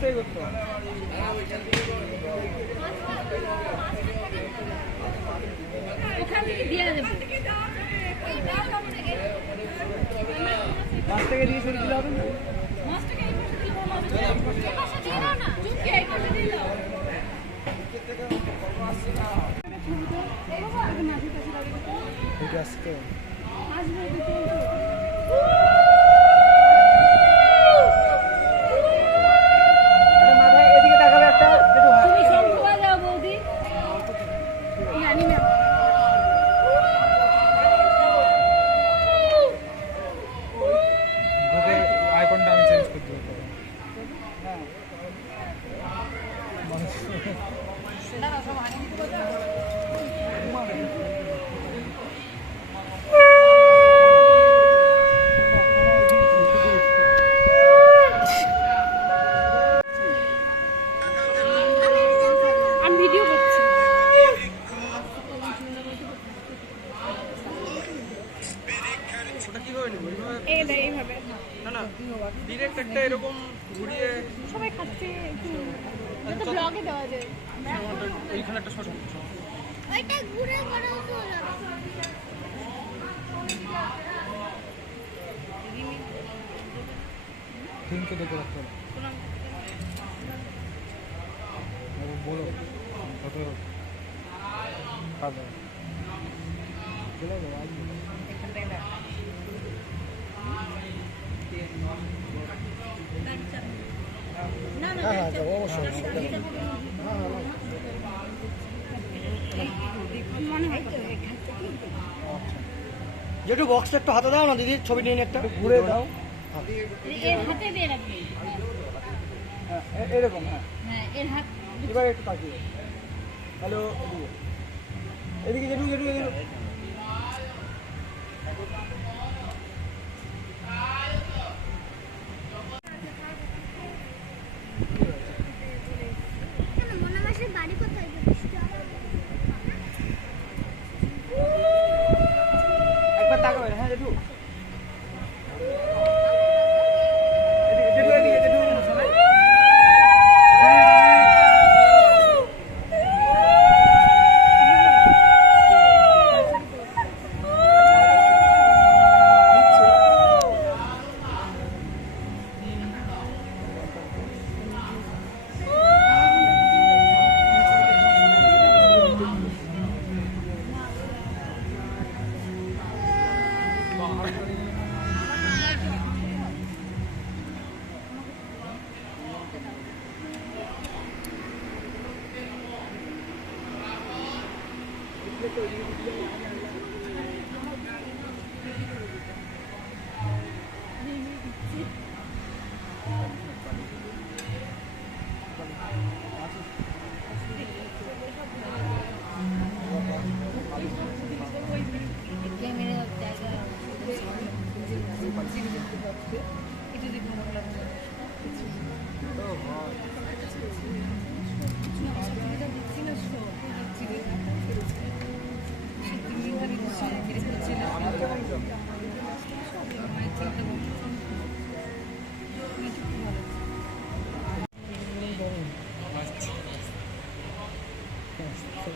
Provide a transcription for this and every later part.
থেকে করতে হবে। মাছ থেকে দিয়ে সরিয়ে দিলে হবে না? এদিকে তাকাবে একটা বৌদি জানি না আইকনটা আমি চেঞ্জ করে দেবো। আমি ভিডিও করছি। ওটা কিভাবে নেব? এইভাবে না না, ডিরেক্ট একটা এরকম ঘুরিয়ে সবাই খাচ্ছে একটু এটা ব্লগে দেওয়া যায়। ওইখানে একটা শট ওইটা ঘুরে করা হলো তিনকে দেখে রাখতে হবে। বলো কত খাবে যেটু বক্সটা একটু হাতে দাও না দিদি, ছবি নিয়ে একটা ঘুরে দাও। এরকম। হ্যাঁ এর হাত এবার একটু তাকিয়ে হ্যালো এদিকে যেটু যেটু যেটু বাড়ি কোথায়? একবার তাকাবে। হ্যাঁ যেটু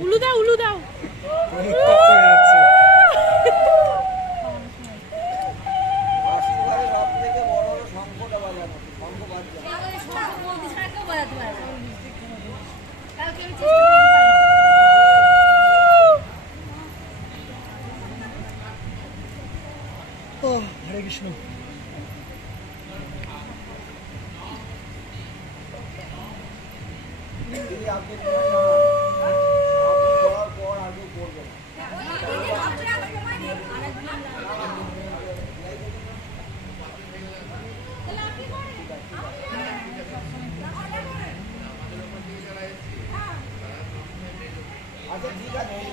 উলু দাও উলু দাও। হরে কৃষ্ণ।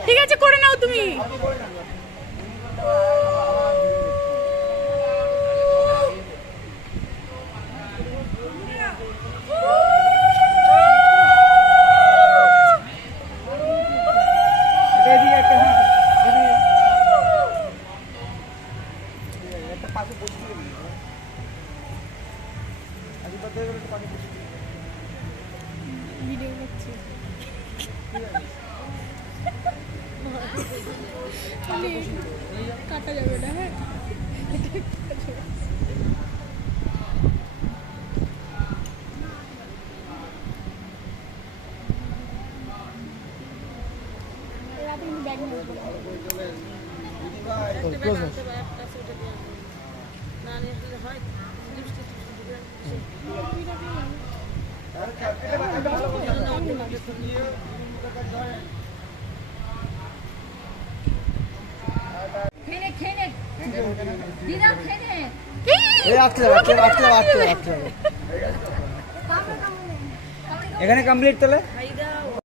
ঠিক আছে করে নাও তুমি। পাশে বসে রাখা যাবে না হ্যাঁ রাতে কিন্তু ব্যাগ নিয়ে আসবো এই আটকে যাবে আটকে যাবে আটকে যাবে আটকে যাবে এখানে কমপ্লিট তাহলে